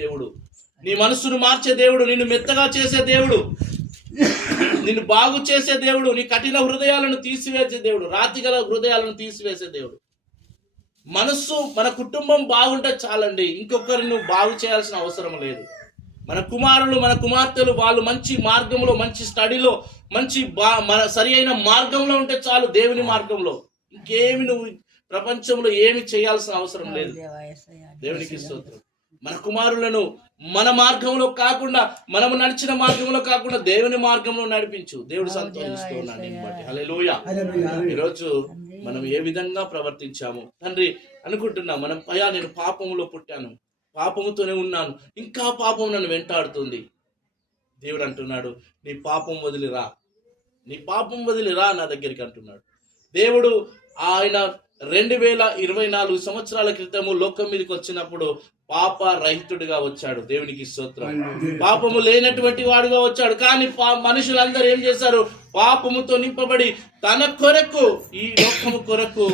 దేవుడు, నీ మనస్సును మార్చే దేవుడు, నిన్ను మెత్తగా చేసే దేవుడు, నిన్ను బాగు చేసే దేవుడు, నీ కఠిన హృదయాలను తీసివేసే దేవుడు, రాతిగల హృదయాలను తీసివేసే దేవుడు. మనస్సు, మన కుటుంబం బాగుంటే చాలండి, ఇంకొకరిని నువ్వు బాగు చేయాల్సిన అవసరం లేదు. మన కుమారులు, మన కుమార్తెలు వాళ్ళు మంచి మార్గంలో, మంచి స్టడీలో, మంచి మన సరి అయిన మార్గంలో ఉంటే చాలు. దేవుని మార్గంలో ఇంకేమి నువ్వు ప్రపంచంలో ఏమి చేయాల్సిన అవసరం లేదు. దేవునికి స్తోత్రం. మన కుమారులను మన మార్గంలో కాకుండా, మనము నడిచిన మార్గంలో కాకుండా దేవుని మార్గంలో నడిపించు. దేవుడు సంతోషిస్తూ ఉన్నాడు నేను బట్టి. హల్లెలూయా. ఈరోజు మనం ఏ విధంగా ప్రవర్తించాము తండ్రి అనుకుంటున్నాం. మనం అయ్యా నేను పాపములో పుట్టాను, పాపముతోనే ఉన్నాను, ఇంకా పాపం నన్ను వెంటాడుతుంది. దేవుడు అంటున్నాడు, నీ పాపం వదిలిరా, నీ పాపం వదిలిరా నా దగ్గరికి అంటున్నాడు. దేవుడు ఆయన 2024 సంవత్సరాల క్రితము లోకం మీదకి వచ్చినప్పుడు పాప రహితుడిగా వచ్చాడు. దేవునికి స్తోత్రం. పాపము లేనటువంటి వాడుగా వచ్చాడు. కానీ మనుషులందరూ ఏం చేశారు? పాపముతో నింపబడి తన కొరకు, ఈ లోకము కొరకు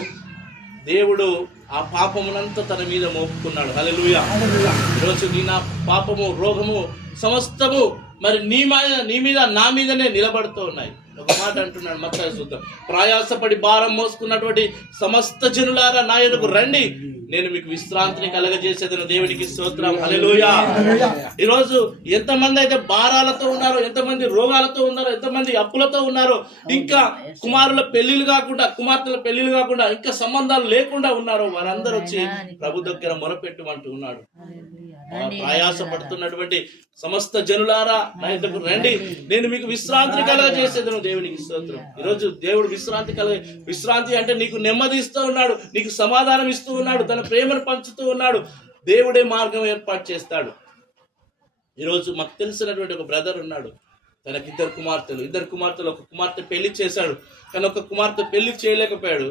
దేవుడు ఆ పాపమునంతా తన మీద మోపుకున్నాడు. హల్లెలూయా. ఈరోజు నీ నా పాపము, రోగము సమస్తము మరి నీ మీద నా మీదనే నిలబడుతూ ఉన్నాయి. ఒక మాట అంటున్నాడు మత్తయి చూద్దాం, ప్రయాసపడి భారం మోసుకున్నటువంటి సమస్త జనులారా నా యొద్దకు రండి, నేను మీకు విశ్రాంతిని కలగజేసేదను. దేవునికి స్తోత్రం. హల్లెలూయా. ఈరోజు ఎంతమంది అయితే భారాలతో ఉన్నారో, ఎంతమంది రోగాలతో ఉన్నారో, ఎంతమంది అప్పులతో ఉన్నారో, ఇంకా కుమారుల పెళ్లిళ్ళు కాకుండా, కుమార్తెల పెళ్లిళ్ళు కాకుండా, ఇంకా సంబంధాలు లేకుండా ఉన్నారో వారందరూ వచ్చి ప్రభు దగ్గర మొరపెట్టుమంటూ ఉన్నాడు. ప్రయాసపడుతున్నటువంటి సమస్త జనులారా నా యొద్దకు రండి, నేను మీకు విశ్రాంతిని కలగజేసేదను. దేవునికి స్తోత్రం. ఈరోజు దేవుడు విశ్రాంతి అంటే నీకు నెమ్మది ఇస్తూ ఉన్నాడు, నీకు సమాధానం ఇస్తూ ఉన్నాడు, తన ప్రేమను పంచుతూ ఉన్నాడు. దేవుడే మార్గం ఏర్పాటు చేస్తాడు. ఈరోజు మాకు తెలిసినటువంటి ఒక బ్రదర్ ఉన్నాడు, తనకి ఇద్దరు కుమార్తెలు. ఒక కుమార్తె పెళ్లి చేశాడు, కానీ ఒక కుమార్తె పెళ్లి చేయలేకపోయాడు.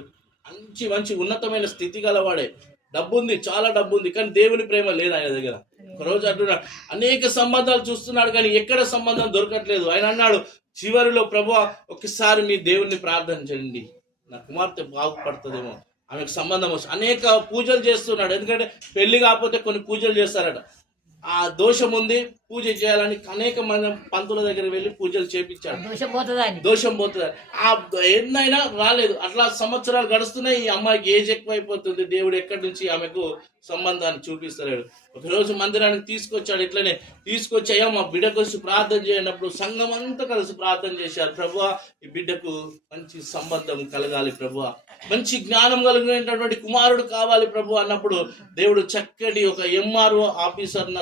మంచి ఉన్నతమైన స్థితి గలవాడే, డబ్బు ఉంది, చాలా డబ్బు ఉంది, కానీ దేవుని ప్రేమ లేదు ఆయన దగ్గర. ఒకరోజు అంటున్నాడు, అనేక సంబంధాలు చూస్తున్నాడు కానీ ఎక్కడ సంబంధం దొరకట్లేదు. ఆయన అన్నాడు చివరిలో, ప్రభువా ఒక్కసారి మీ దేవుణ్ణి ప్రార్థన చేయండి, నా కుమార్తె బాగుపడుతుందేమో, ఆమెకు సంబంధం వస్తుంది. అనేక పూజలు చేస్తున్నాడు, ఎందుకంటే పెళ్లి కాకపోతే కొన్ని పూజలు చేస్తారట. ఆ దోషం ఉంది, పూజ చేయాలని అనేక మంది పంతుల దగ్గర వెళ్ళి పూజలు చేపించాడు. దోషం పోతుంది. ఆ ఎన్నైనా రాలేదు. అట్లా సంవత్సరాలు గడుస్తున్నాయి. ఈ అమ్మాయికి ఏజ్ ఎక్కువైపోతుంది. దేవుడు ఎక్కడి నుంచి ఆమెకు సంబంధాన్ని చూపిస్తలేడు. ఒకరోజు మందిరానికి తీసుకొచ్చాడు. ఇట్లనే తీసుకొచ్చి, అయ్యా మా బిడ్డ కలిసి ప్రార్థన చేయనప్పుడు సంఘం అంతా కలిసి ప్రార్థన చేశారు. ప్రభువా ఈ బిడ్డకు మంచి సంబంధం కలగాలి ప్రభువా, మంచి జ్ఞానం కలిగినటువంటి కుమారుడు కావాలి ప్రభు అన్నప్పుడు దేవుడు చక్కటి ఒక MRO ఆఫీసర్